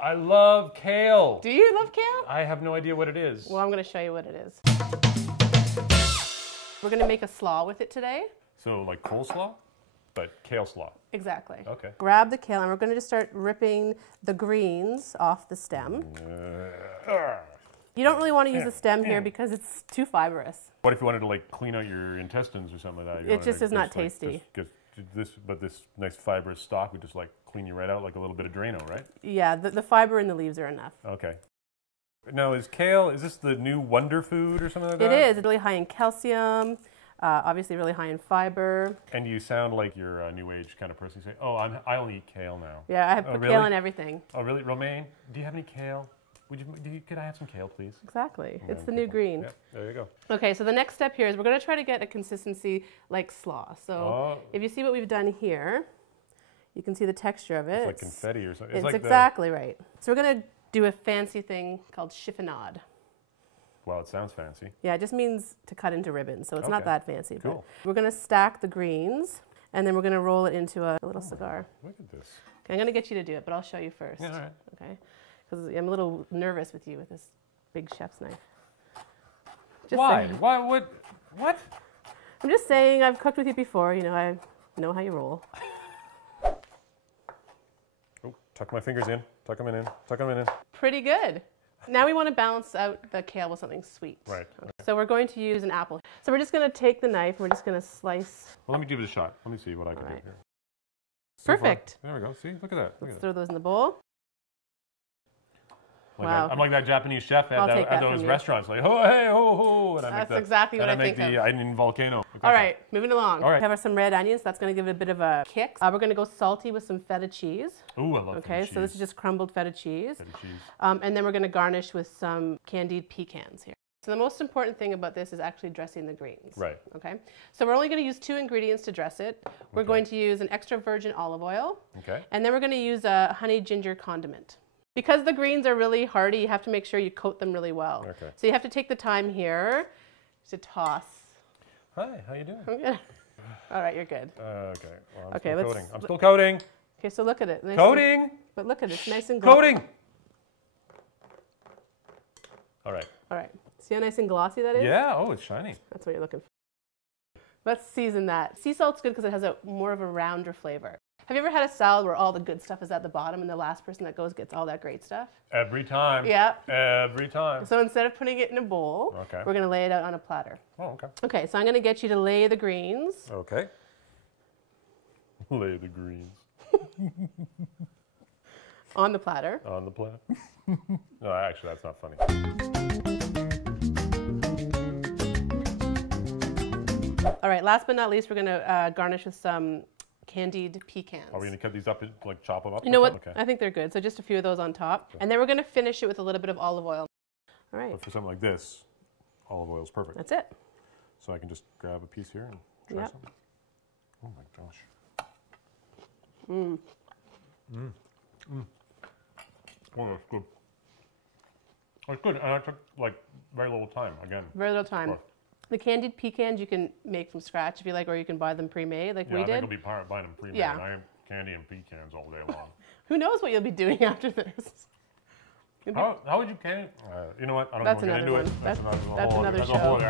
I love kale. Do you love kale? I have no idea what it is. Well, I'm going to show you what it is. We're going to make a slaw with it today. So like coleslaw, but kale slaw. Exactly. Okay. Grab the kale and we're going to just start ripping the greens off the stem. You don't really want to use the stem here because it's too fibrous. What if you wanted to like clean out your intestines or something like that? It just is not tasty. But this nice fibrous stalk would just like clean you right out like a little bit of Drano, right? Yeah, the fiber in the leaves are enough. Okay. Now is this the new wonder food or something like that? It is. It's really high in calcium, obviously really high in fiber. And you sound like you're a new age kind of person. You say, oh, I only eat kale now. Yeah, I have put kale in everything. Oh, really? Romaine, do you have any kale? Could I have some kale, please? Exactly. It's the new green. Yeah, there you go. Okay, so the next step here is we're going to try to get a consistency like slaw. So if you see what we've done here, you can see the texture of it. It's like confetti or something. It's like exactly right. So we're going to do a fancy thing called chiffonade. Well, it sounds fancy. Yeah, it just means to cut into ribbons, so it's not that fancy. Cool. But we're going to stack the greens, and then we're going to roll it into a little cigar. Look at this. Okay, I'm going to get you to do it, but I'll show you first. Yeah, all right. Okay. Because I'm a little nervous with you with this big chef's knife. Why? Why? What? I'm just saying, I've cooked with you before. You know, I know how you roll. Oh, tuck my fingers in. Tuck them in. Tuck them in. Pretty good. Now we want to balance out the kale with something sweet. Right. Okay. So we're going to use an apple. So we're just going to take the knife and we're just going to slice. Well, let me give it a shot. Let me see what I can do here. Perfect. There we go. See? Look at that. Let's throw those in the bowl. Wow. I'm like that Japanese chef at those restaurants, like, oh, hey, ho, ho. And That's exactly what I think of. I make the onion volcano. Okay, all right, moving along. All right. We have some red onions. That's going to give it a bit of a kick. We're going to go salty with some feta cheese. Ooh, I love feta cheese. Okay, so this is just crumbled feta cheese. Feta cheese. And then we're going to garnish with some candied pecans here. So the most important thing about this is actually dressing the greens. Right. Okay. So we're only going to use 2 ingredients to dress it. We're going to use an extra virgin olive oil. Okay. And then we're going to use a honey ginger condiment. Because the greens are really hearty, you have to make sure you coat them really well. Okay. So you have to take the time here to toss. Hi, how you doing? I'm good. All right, you're good. Okay. Well, I'm still coating. I'm still coating. Okay, so look at it. Coating. But look at it. It's nice and glossy. Coating. All right. All right. See how nice and glossy that is? Yeah. Oh, it's shiny. That's what you're looking for. Let's season that. Sea salt's good because it has more of a rounder flavor. Have you ever had a salad where all the good stuff is at the bottom and the last person that goes gets all that great stuff? Every time. Yeah. Every time. So instead of putting it in a bowl, we're going to lay it out on a platter. Oh, okay. Okay, so I'm going to get you to lay the greens. Okay. Lay the greens. On the platter. On the platter. No, actually, that's not funny. All right, last but not least, we're going to garnish with some candied pecans. Are we going to cut these up and like chop them up? You know what? Okay. I think they're good. So just a few of those on top. Okay. And then we're going to finish it with a little bit of olive oil. All right. But for something like this, olive oil is perfect. That's it. So I can just grab a piece here and try something. Oh my gosh. Mmm. Mmm. Mmm. Oh, that's good. It's good, and I took like very little time again. Very little time. The candied pecans you can make from scratch if you like, or you can buy them pre-made like we did. I think I'll be buying them pre-made. Yeah. I am candy and pecans all day long. Who knows what you'll be doing after this? How would you candy? You know what? I don't know. That's another one. That's another show.